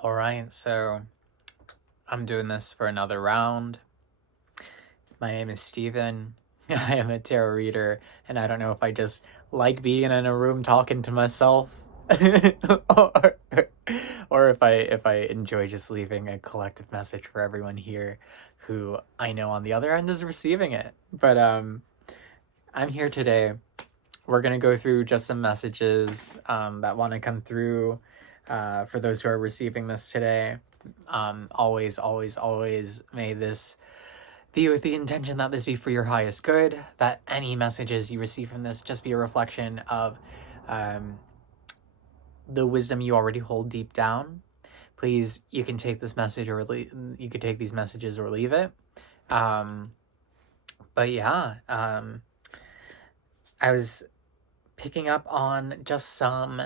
All right, so I'm doing this for another round. My name is Steven. I am a tarot reader, and I don't know if I just like being in a room talking to myself, or, or if I enjoy just leaving a collective message for everyone here, who I know on the other end is receiving it. But I'm here today. We're gonna go through just some messages that want to come through for those who are receiving this today. Always may this be with the intention that this be for your highest good, that any messages you receive from this just be a reflection of the wisdom you already hold deep down. Please, you can take this message you could take these messages or leave it. But yeah, I was picking up on just some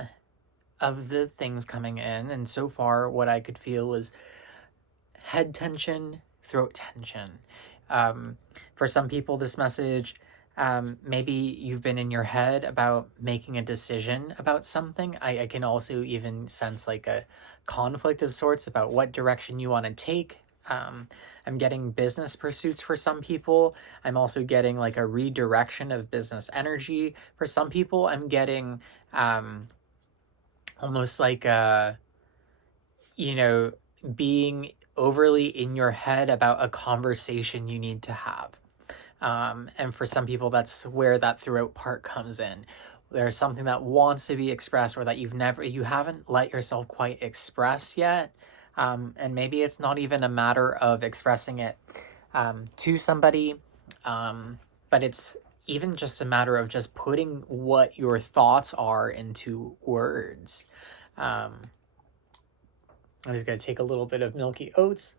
of the things coming in, and so far what I could feel was head tension, throat tension. For some people, this message, maybe you've been in your head about making a decision about something. I can also even sense like a conflict of sorts about what direction you want to take. I'm getting business pursuits for some people. I'm also getting like a redirection of business energy. For some people, I'm getting almost like being overly in your head about a conversation you need to have. And for some people, that's where that throat part comes in. There's something that wants to be expressed or that you haven't let yourself quite express yet. And maybe it's not even a matter of expressing it to somebody, but it's even just a matter of just putting what your thoughts are into words. I'm just going to take a little bit of milky oats.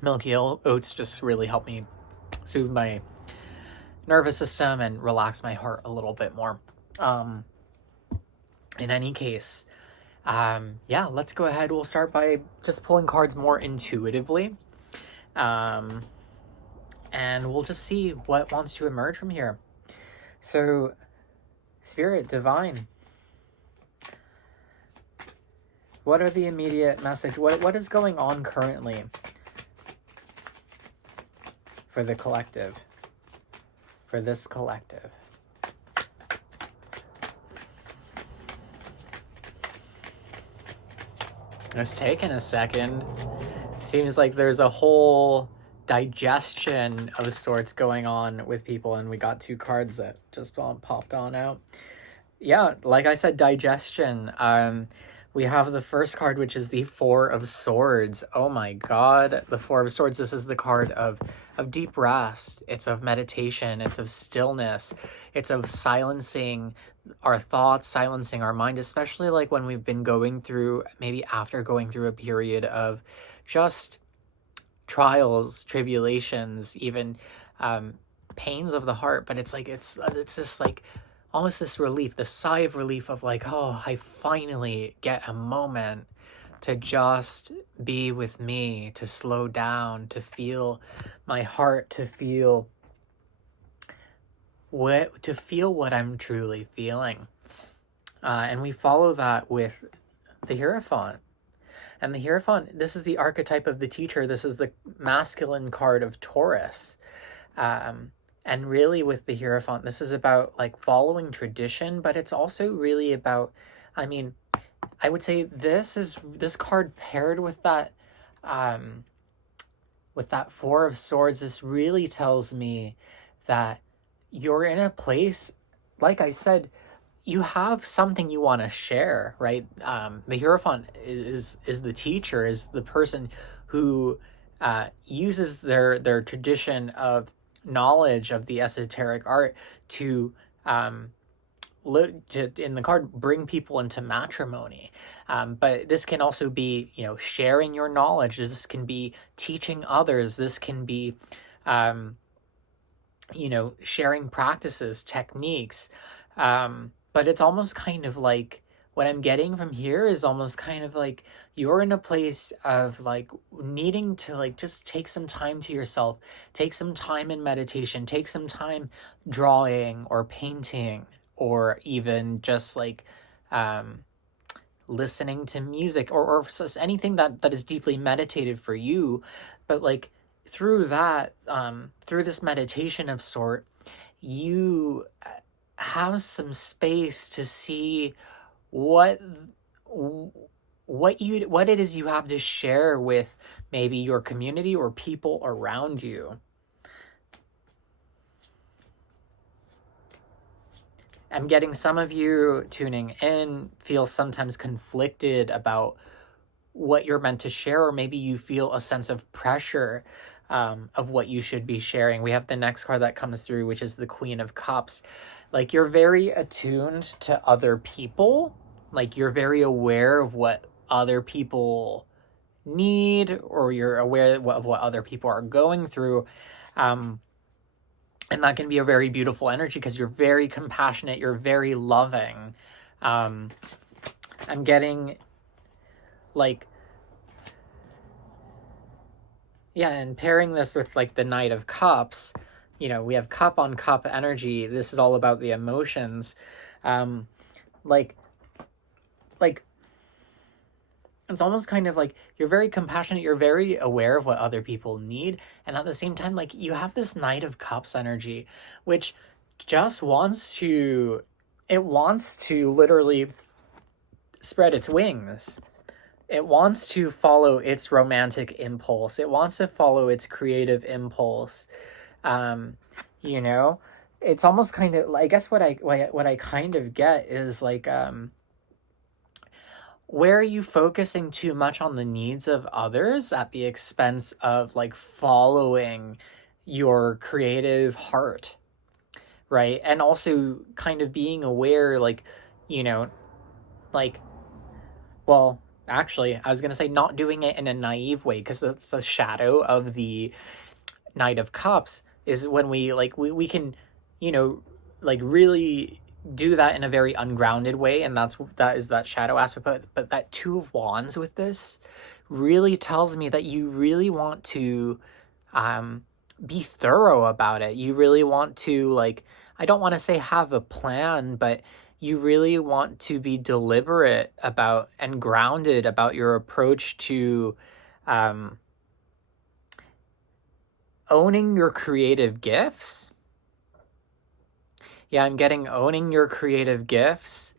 Milky oats just really help me soothe my nervous system and relax my heart a little bit more. In any case, let's go ahead. We'll start by just pulling cards more intuitively. And we'll just see what wants to emerge from here. So, Spirit, Divine, what are the immediate message? What is going on currently for the collective? For this collective? It's taken a second. Seems like there's a whole digestion of sorts going on with people, and we got two cards that just popped on out. Yeah, like I said, digestion. We have the first card, which is the Four of Swords. Oh my god, the Four of Swords. This is the card of deep rest. It's of meditation. It's of stillness. It's of silencing our thoughts, silencing our mind, especially like when we've been going through, maybe after going through a period of just trials, tribulations, even pains of the heart. But it's like it's this like almost this relief, the sigh of relief of like, oh, I finally get a moment to just be with me, to slow down, to feel my heart, to feel what I'm truly feeling. And we follow that with the Hierophant. And the Hierophant, this is the archetype of the teacher. This is the masculine card of Taurus. And really with the Hierophant, this is about like following tradition, but it's also really about, I would say this card paired with that Four of Swords, this really tells me that you're in a place, like I said, you have something you want to share, right? The Hierophant is the teacher, is the person who uses their tradition of knowledge of the esoteric art to in the card bring people into matrimony. But this can also be, sharing your knowledge. This can be teaching others. This can be sharing practices, techniques. But it's almost kind of like what I'm getting from here is almost kind of like you're in a place of like needing to like just take some time to yourself, take some time in meditation, take some time drawing or painting, or even just like um listening to music, or just anything that is deeply meditative for you. But like through that, through this meditation of sort, you have some space to see what what it is you have to share with maybe your community or people around you. I'm getting some of you tuning in feel sometimes conflicted about what you're meant to share, or maybe you feel a sense of pressure of what you should be sharing. We have the next card that comes through, which is the Queen of Cups. Like, you're very attuned to other people. Like, you're very aware of what other people need, or you're aware of what other people are going through. And that can be a very beautiful energy because you're very compassionate, you're very loving. I'm getting like, yeah, and pairing this with like the Knight of Cups, you know, we have cup on cup energy. This is all about the emotions. Like it's almost kind of like you're very compassionate, you're very aware of what other people need, and at the same time, like, you have this Knight of Cups energy, which just wants to literally spread its wings. It wants to follow its romantic impulse. It wants to follow its creative impulse. You know, it's almost kind of, I guess what I kind of get is like, where are you focusing too much on the needs of others at the expense of like following your creative heart, right? And also kind of being aware, like, you know, like, well, actually, I was going to say not doing it in a naive way, because that's the shadow of the Knight of Cups, is when we can, you know, like really do that in a very ungrounded way, and that is that shadow aspect. But that Two of Wands with this really tells me that you really want to be thorough about it. You really want to, like, I don't want to say have a plan, but you really want to be deliberate about and grounded about your approach to owning your creative gifts. Yeah, I'm getting owning your creative gifts.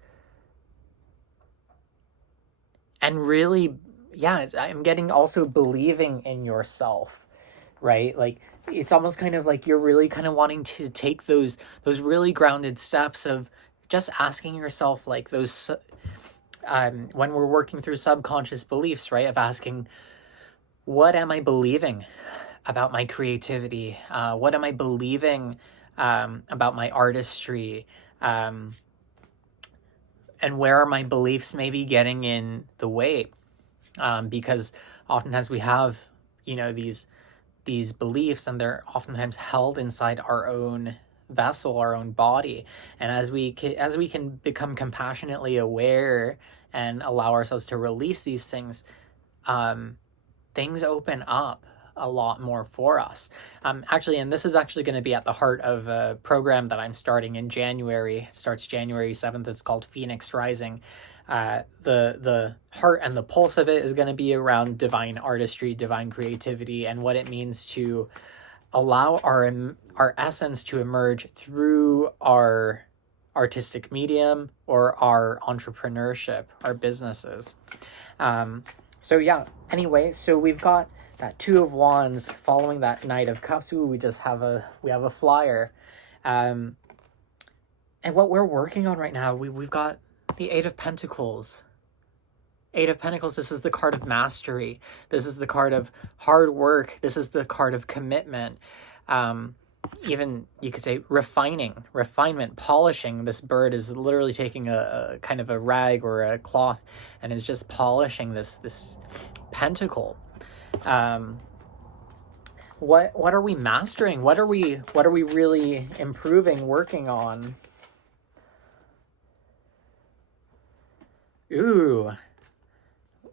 And really, yeah, I'm getting also believing in yourself, right? Like, it's almost kind of like you're really kind of wanting to take those really grounded steps of just asking yourself, like, those when we're working through subconscious beliefs, right? Of asking, what am I believing about my creativity? What am I believing about my artistry? And where are my beliefs maybe getting in the way? Because oftentimes we have, you know, these beliefs, and they're oftentimes held inside our own vessel, our own body. And as we can become compassionately aware and allow ourselves to release these things, things open up a lot more for us. Actually, and this is actually going to be at the heart of a program that I'm starting in January. It starts January 7th. It's called Phoenix Rising. The heart and the pulse of it is going to be around divine artistry, divine creativity, and what it means to allow our essence to emerge through our artistic medium or our entrepreneurship, our businesses. So yeah, anyway, so we've got that Two of Wands following that Knight of Cups. Ooh, we have a flyer. And what we're working on right now, we've got the Eight of Pentacles. Eight of Pentacles, this is the card of mastery. This is the card of hard work. This is the card of commitment. Even, you could say, refinement, polishing. This bird is literally taking a kind of a rag or a cloth and is just polishing this pentacle. What are we mastering? What are we really improving, working on? Ooh.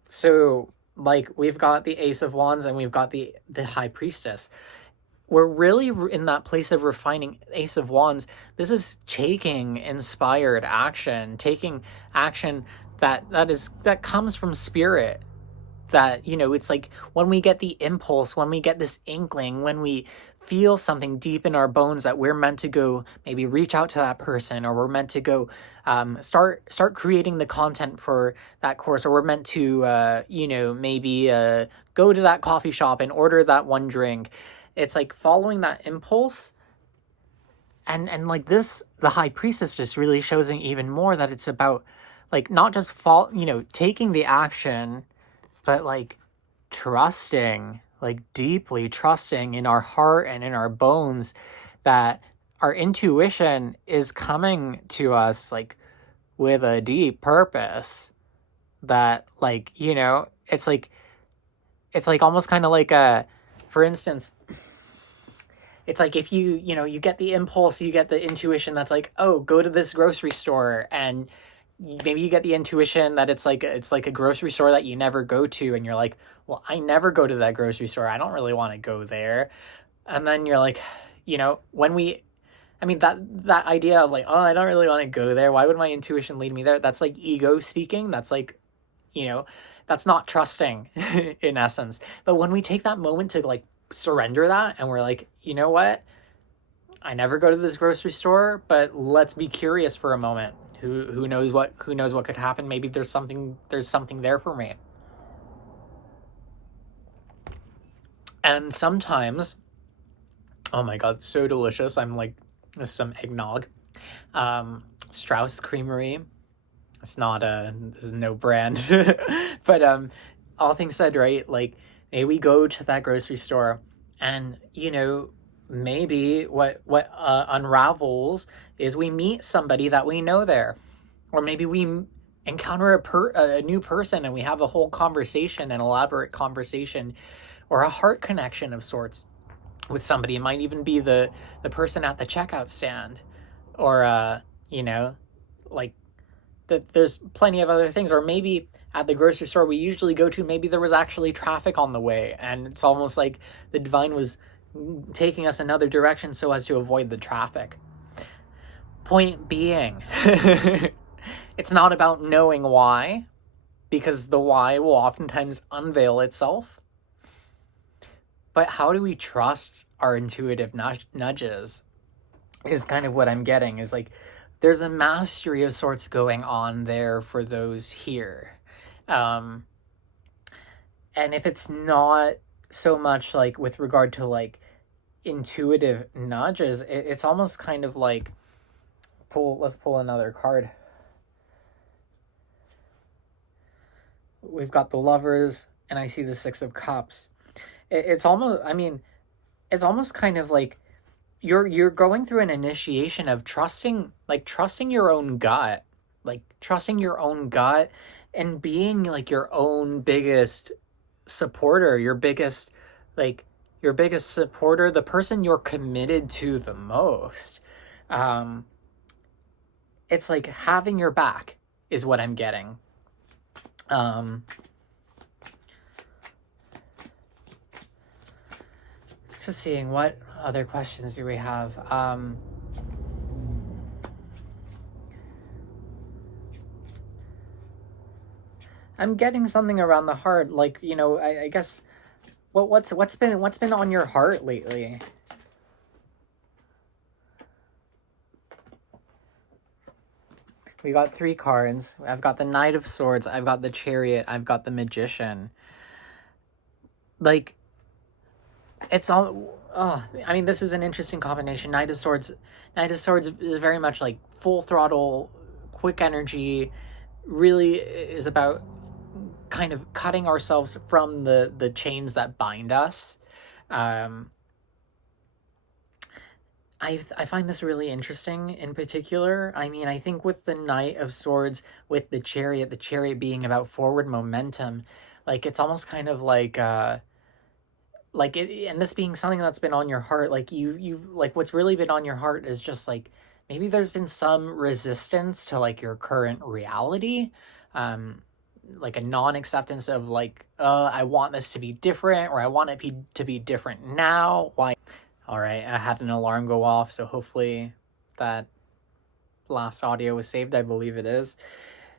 So, like, we've got the Ace of Wands and we've got the High Priestess. We're really in that place of refining. Ace of Wands, this is taking inspired action, taking action that comes from spirit. That, you know, it's like when we get the impulse, when we get this inkling, when we feel something deep in our bones that we're meant to go maybe reach out to that person, or we're meant to go start creating the content for that course, or we're meant to you know, maybe go to that coffee shop and order that one drink. It's like following that impulse. And like this, the High Priestess just really shows me even more that it's about like not just you know, taking the action, but like trusting, like deeply trusting in our heart and in our bones that our intuition is coming to us like with a deep purpose. That, like, you know, it's like almost kind of like for instance, it's like if you know, you get the impulse, you get the intuition that's like, oh, go to this grocery store, and maybe you get the intuition that it's like a grocery store that you never go to, and you're like, well, I never go to that grocery store, I don't really want to go there. And then you're like, you know, that idea of like, oh, I don't really want to go there, why would my intuition lead me there? That's like ego speaking. That's like, you know, that's not trusting in essence. But when we take that moment to like surrender that, and we're like, you know what, I never go to this grocery store, but let's be curious for a moment. Who knows what could happen? Maybe there's something there for me. And sometimes, oh my god, so delicious. I'm like, this is some eggnog. Strauss Creamery. It's not this is no brand. But all things said, right? Like, maybe we go to that grocery store, and, you know, maybe what unravels is we meet somebody that we know there, or maybe we encounter a new person, and we have a whole conversation, an elaborate conversation, or a heart connection of sorts with somebody. It might even be the person at the checkout stand, or you know, like, that there's plenty of other things. Or maybe at the grocery store we usually go to, maybe there was actually traffic on the way, and it's almost like the divine was taking us another direction so as to avoid the traffic. Point being, it's not about knowing why, because the why will oftentimes unveil itself. But how do we trust our intuitive nudges is kind of what I'm getting. Is like, there's a mastery of sorts going on there for those here. And if it's not so much like with regard to like intuitive nudges, it's almost kind of like, let's pull another card. We've got the Lovers, and I see the Six of Cups. It's almost, I mean, it's almost kind of like you're going through an initiation of trusting your own gut, like trusting your own gut, and being like your own biggest supporter, your biggest supporter, the person you're committed to the most. It's like having your back is what I'm getting. Just seeing what other questions do we have. I'm getting something around the heart, like, you know, I guess what's been on your heart lately? We got 3 cards. I've got the Knight of Swords, I've got the Chariot, I've got the Magician. Like, it's all, oh, I mean, this is an interesting combination. Knight of Swords is very much like full throttle, quick energy, really is about kind of cutting ourselves from the chains that bind us. I find this really interesting in particular. I mean, I think with the Knight of Swords, with the Chariot being about forward momentum, like, it's almost kind of like it, and this being something that's been on your heart, like you like what's really been on your heart is just like maybe there's been some resistance to like your current reality, like a non-acceptance of like, I want this to be different, or I want it to be different now. Why? All right, I had an alarm go off, so hopefully that last audio was saved. I believe it is.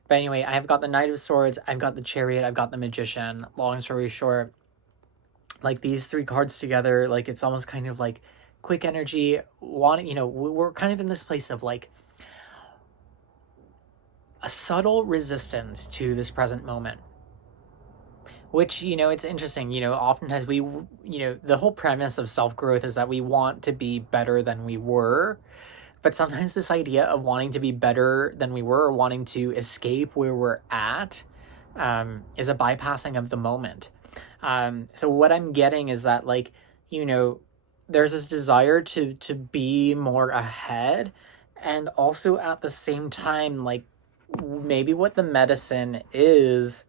But anyway, I've got the Knight of Swords, I've got the Chariot, I've got the Magician. Long story short, like these three cards together, like it's almost kind of like quick energy. We're kind of in this place of like a subtle resistance to this present moment. Which, it's interesting, oftentimes the whole premise of self-growth is that we want to be better than we were. But sometimes this idea of wanting to be better than we were, or wanting to escape where we're at, is a bypassing of the moment. So what I'm getting is that, like, there's this desire to be more ahead, and also at the same time, like, maybe what the medicine is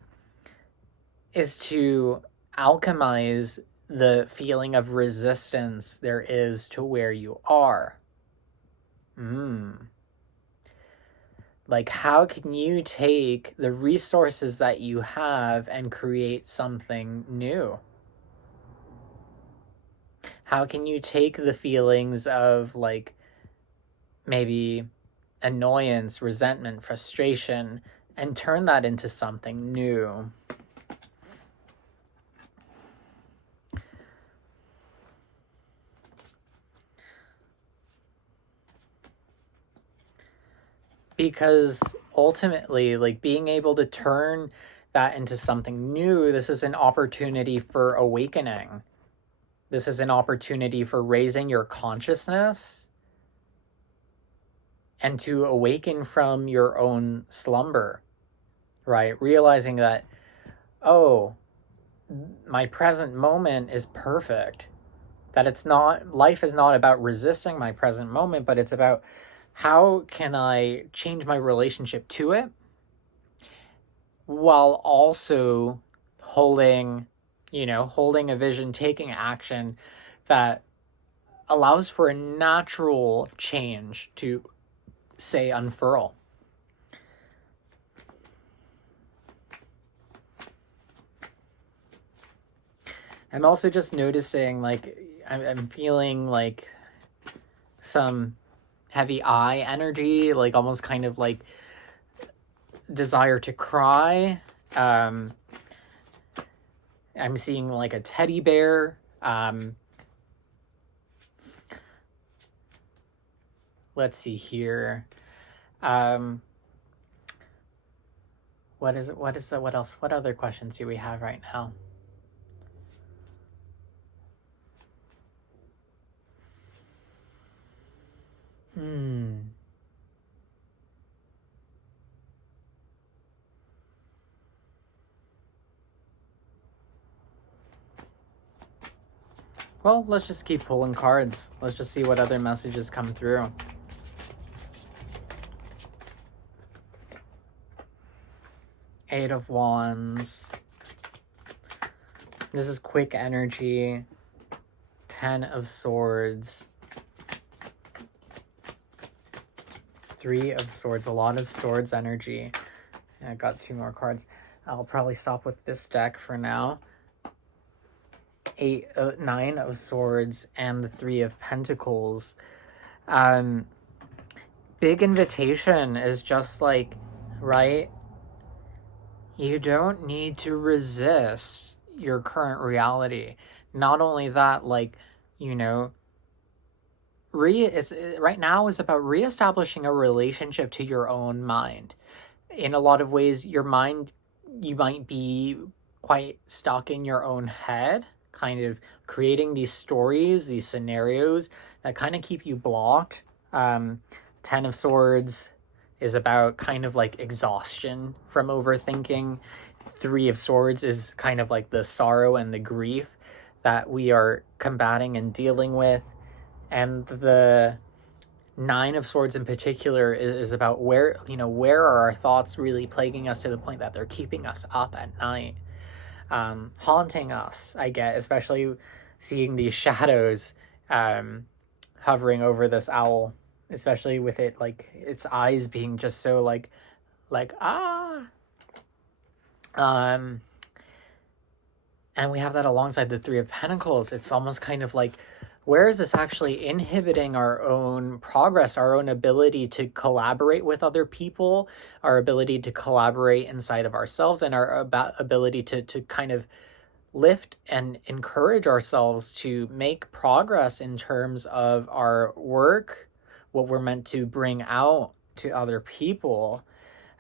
to alchemize the feeling of resistance there is to where you are. Like, how can you take the resources that you have and create something new? How can you take the feelings of, like, maybe annoyance, resentment, frustration, and turn that into something new? Because ultimately, like, being able to turn that into something new, this is an opportunity for awakening. This is an opportunity for raising your consciousness and to awaken from your own slumber, right? Realizing that, oh, my present moment is perfect. That life is not about resisting my present moment, but it's about, how can I change my relationship to it while also holding a vision, taking action that allows for a natural change to, say, unfurl. I'm also just noticing, like, I'm feeling like some heavy eye energy, like almost kind of like desire to cry. I'm seeing like a teddy bear. Let's see here. What else? What other questions do we have right now? Well, let's just keep pulling cards. Let's just see what other messages come through. Eight of Wands. This is quick energy. 10 of Swords. 3 of Swords. A lot of Swords energy. I got 2 more cards. I'll probably stop with this deck for now. 9 of Swords and the 3 of Pentacles. Big invitation is just like, right? You don't need to resist your current reality. Not only that, like, right now is about reestablishing a relationship to your own mind. In a lot of ways, your mind, you might be quite stuck in your own head, kind of creating these stories, these scenarios that kind of keep you blocked. 10 of Swords is about kind of like exhaustion from overthinking. 3 of Swords is kind of like the sorrow and the grief that we are combating and dealing with. And the 9 of Swords in particular is about where are our thoughts really plaguing us to the point that they're keeping us up at night, haunting us, I get, especially seeing these shadows hovering over this owl especially with it, like, its eyes being just so, like, ah. And we have that alongside the Three of Pentacles. It's almost kind of like, where is this actually inhibiting our own progress, our own ability to collaborate with other people, our ability to collaborate inside of ourselves, and our ability to kind of lift and encourage ourselves to make progress in terms of our work, what we're meant to bring out to other people.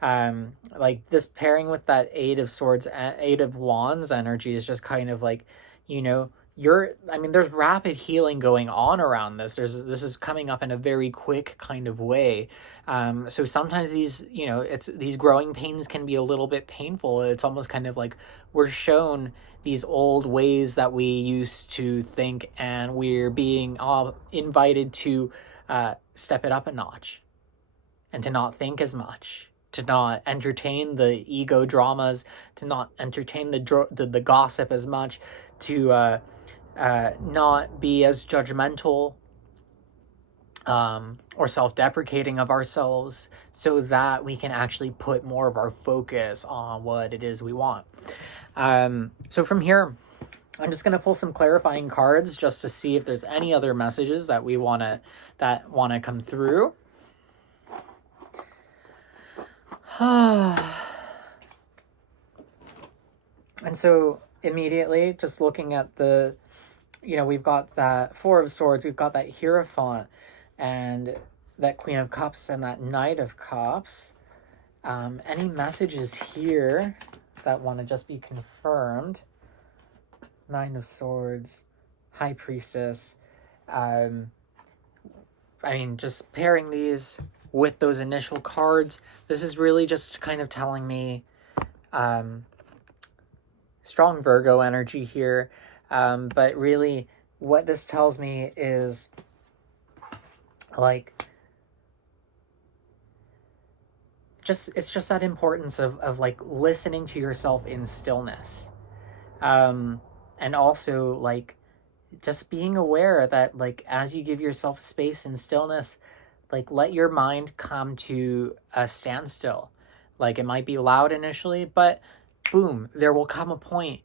Like this pairing with that Eight of Swords, Eight of Wands energy is just kind of like, you know, there's rapid healing going on around this. This is coming up in a very quick kind of way. So sometimes these growing pains can be a little bit painful. It's almost kind of like we're shown these old ways that we used to think, and we're being invited to step it up a notch and to not think as much, to not entertain the ego dramas, to not entertain the gossip as much, to not be as judgmental or self-deprecating of ourselves, so that we can actually put more of our focus on what it is we want. So from here, I'm just going to pull some clarifying cards just to see if there's any other messages that want to come through. And so immediately, just looking at we've got that Four of Swords, we've got that Hierophant, and that Queen of Cups, and that Knight of Cups. Any messages here that want to just be confirmed? Nine of Swords, High Priestess. Just pairing these with those initial cards, this is really just kind of telling me strong Virgo energy here. But really what this tells me is like, it's just that importance of like listening to yourself in stillness. And also like just being aware that like as you give yourself space and stillness, like let your mind come to a standstill. Like it might be loud initially, but boom, there will come a point.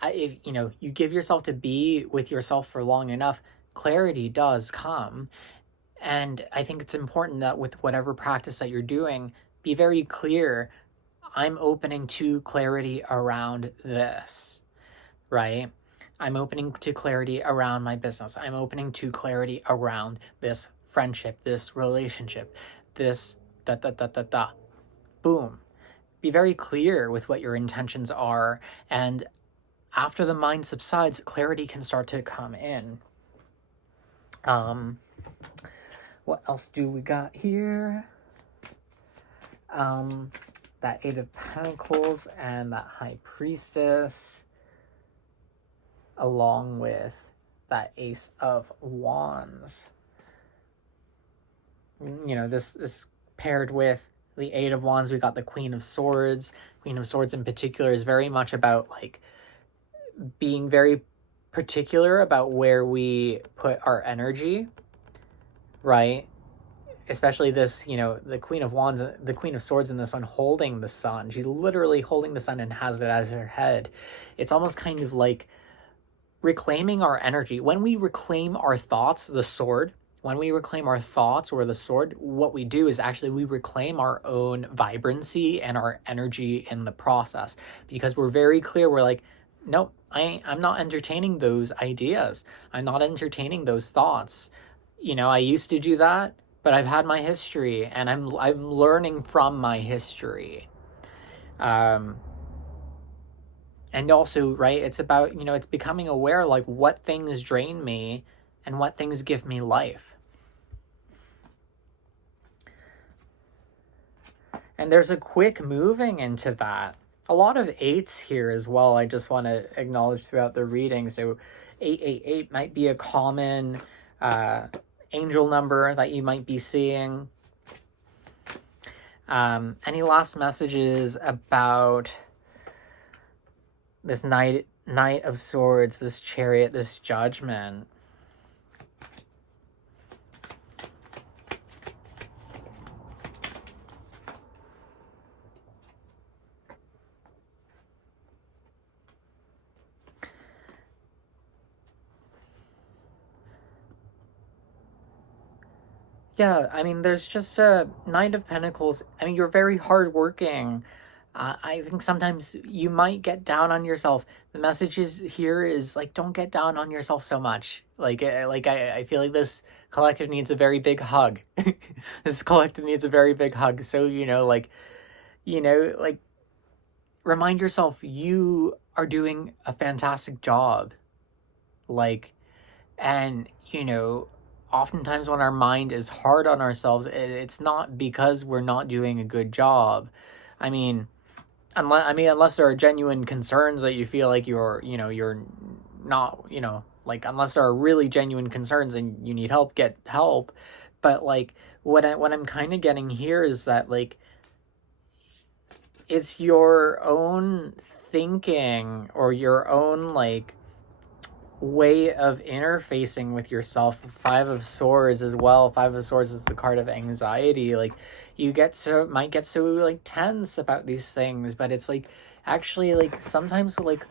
If you give yourself to be with yourself for long enough, clarity does come. And I think it's important that with whatever practice that you're doing, be very clear. I'm opening to clarity around this, right? I'm opening to clarity around my business. I'm opening to clarity around this friendship, this relationship, this da. Boom. Be very clear with what your intentions are, and after the mind subsides, clarity can start to come in. What else do we got here? That Eight of Pentacles and that High Priestess, along with that Ace of Wands. This is paired with the Eight of Wands. We got the Queen of Swords. Queen of Swords in particular is very much about like being very particular about where we put our energy, right? Especially this, the Queen of Wands, the Queen of Swords in this one holding the sun. She's literally holding the sun and has it as her head. It's almost kind of like reclaiming our energy. When we reclaim our thoughts, the sword, when we reclaim our thoughts or the sword, what we do is actually we reclaim our own vibrancy and our energy in the process, because we're very clear. We're like, nope, I'm not entertaining those ideas. I'm not entertaining those thoughts. I used to do that, but I've had my history, and I'm learning from my history. And also, right, it's about, it's becoming aware, like, what things drain me and what things give me life. And there's a quick moving into that. A lot of eights here as well, I just want to acknowledge throughout the reading. So 888 might be a common angel number that you might be seeing. Any last messages about this Knight of Swords, this Chariot, this Judgment? Yeah, I mean, there's just a Knight of Pentacles. I mean, you're very hardworking. I think sometimes you might get down on yourself. The message is here is like, don't get down on yourself so much. I feel like this collective needs a very big hug. This collective needs a very big hug. So, like remind yourself you are doing a fantastic job. Like, and, oftentimes when our mind is hard on ourselves, it's not because we're not doing a good job. I mean, unless there are genuine concerns that you feel like you're not, like unless there are really genuine concerns and you need help, get help. But like what I'm kind of getting here is that like it's your own thinking or your own like way of interfacing with yourself. Five of Swords as well. Five of Swords is the card of anxiety. Like you might get so like tense about these things, but it's like actually like sometimes like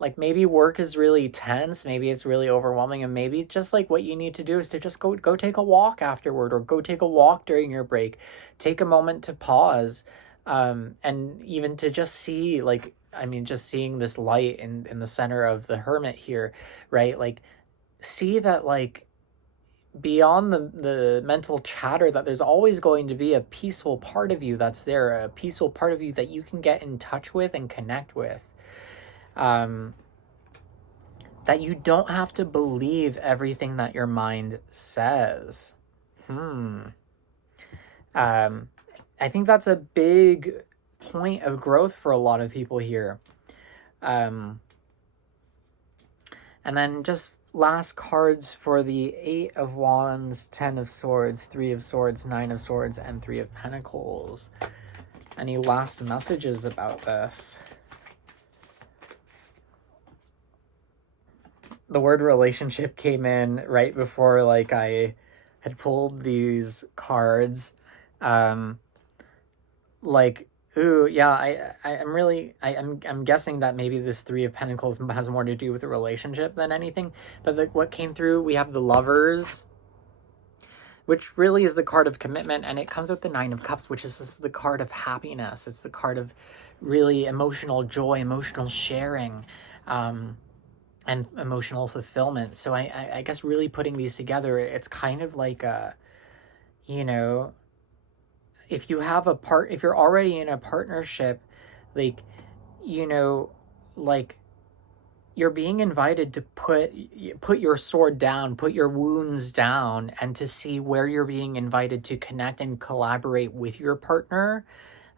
like maybe work is really tense, maybe it's really overwhelming, and maybe just like what you need to do is to just go take a walk afterward, or go take a walk during your break. Take a moment to pause, and even to just see like, I mean, just seeing this light in the center of the Hermit here, right? Like, see that, like, beyond the mental chatter, that there's always going to be a peaceful part of you that's there, a peaceful part of you that you can get in touch with and connect with. That you don't have to believe everything that your mind says. I think that's a big point of growth for a lot of people here. And then just last cards for the 8 of Wands, 10 of Swords, 3 of Swords, 9 of Swords, and 3 of Pentacles. Any last messages about this? The word relationship came in right before like I had pulled these cards. Like, ooh, yeah, I'm guessing that maybe this 3 of Pentacles has more to do with a relationship than anything. But what came through, we have the Lovers, which really is the card of commitment, and it comes with the 9 of Cups, which is the card of happiness. It's the card of really emotional joy, emotional sharing, and emotional fulfillment. So I guess really putting these together, it's kind of like a, if you're already in a partnership, like, like you're being invited to put your sword down, put your wounds down, and to see where you're being invited to connect and collaborate with your partner.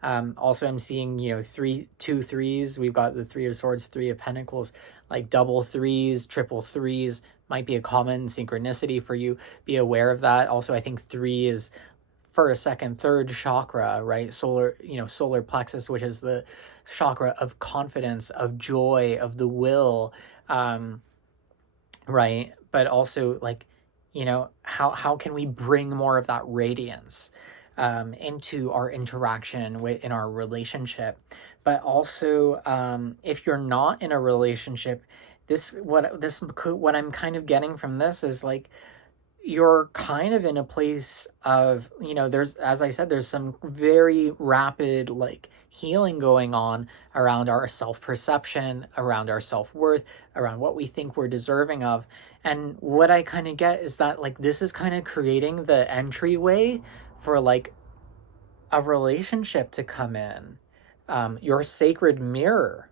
Also, I'm seeing, 2 threes. We've got the 3 of Swords, 3 of Pentacles, like double threes, triple threes might be a common synchronicity for you. Be aware of that. Also, I think 3 is first, second, third chakra, right? Solar plexus, which is the chakra of confidence, of joy, of the will, right? But also like, how can we bring more of that radiance into our interaction in our relationship? But also, if you're not in a relationship, what I'm kind of getting from this is like, you're kind of in a place of, there's, as I said, there's some very rapid like healing going on around our self-perception, around our self-worth, around what we think we're deserving of. And what I kind of get is that like this is kind of creating the entryway for like a relationship to come in. Your sacred mirror,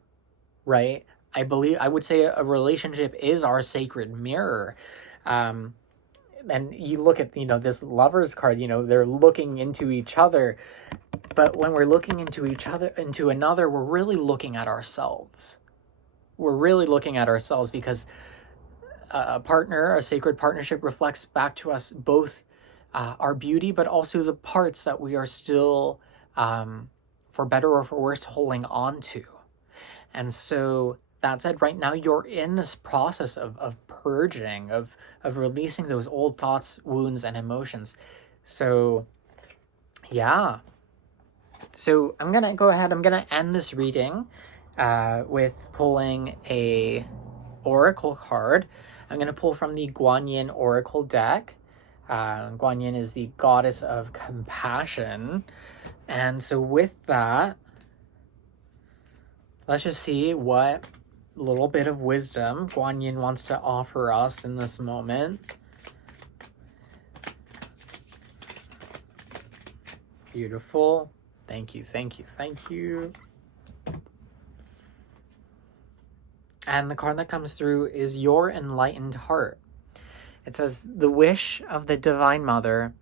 right? I would say a relationship is our sacred mirror. And you look at, this Lovers card, they're looking into each other. But when we're looking into another, we're really looking at ourselves. We're really looking at ourselves, because a sacred partnership reflects back to us both our beauty, but also the parts that we are still, for better or for worse, holding on to. And so that said, right now you're in this process of purging, of releasing those old thoughts, wounds, and emotions. So, yeah. So I'm going to go ahead, I'm going to end this reading with pulling a oracle card. I'm going to pull from the Guanyin Oracle deck. Guan Yin is the goddess of compassion. And so with that, let's just see what little bit of wisdom Guan Yin wants to offer us in this moment. Beautiful. Thank you, thank you, thank you. And the card that comes through is Your Enlightened Heart. It says, the wish of the Divine Mother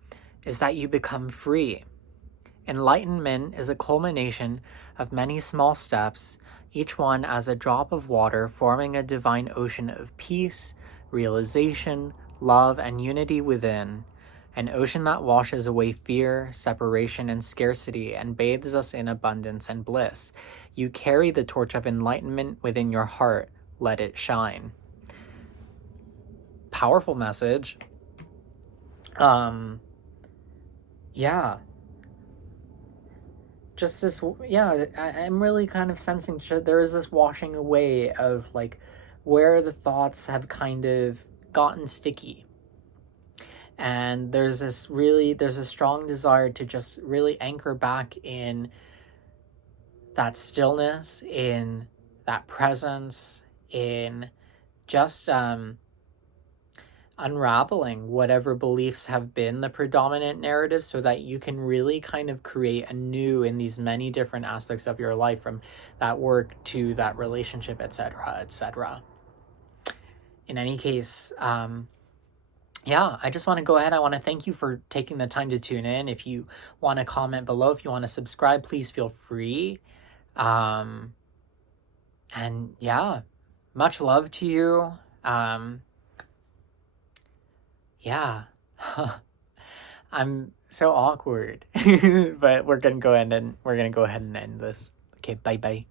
is that you become free. Enlightenment is a culmination of many small steps, each one as a drop of water forming a divine ocean of peace, realization, love, and unity within. An ocean that washes away fear, separation, and scarcity and bathes us in abundance and bliss. You carry the torch of enlightenment within your heart. Let it shine. Powerful message. Yeah. Just this, yeah, I'm really kind of sensing there is this washing away of like where the thoughts have kind of gotten sticky. And there's a strong desire to just really anchor back in that stillness, in that presence, in just unraveling whatever beliefs have been the predominant narrative so that you can really kind of create anew in these many different aspects of your life, from that work to that relationship, etc., etc. In any case, yeah, I just want to go ahead. I want to thank you for taking the time to tune in. If you want to comment below, if you want to subscribe, please feel free. And yeah, much love to you. Yeah, I'm so awkward, but we're gonna go ahead and end this. Okay, bye bye.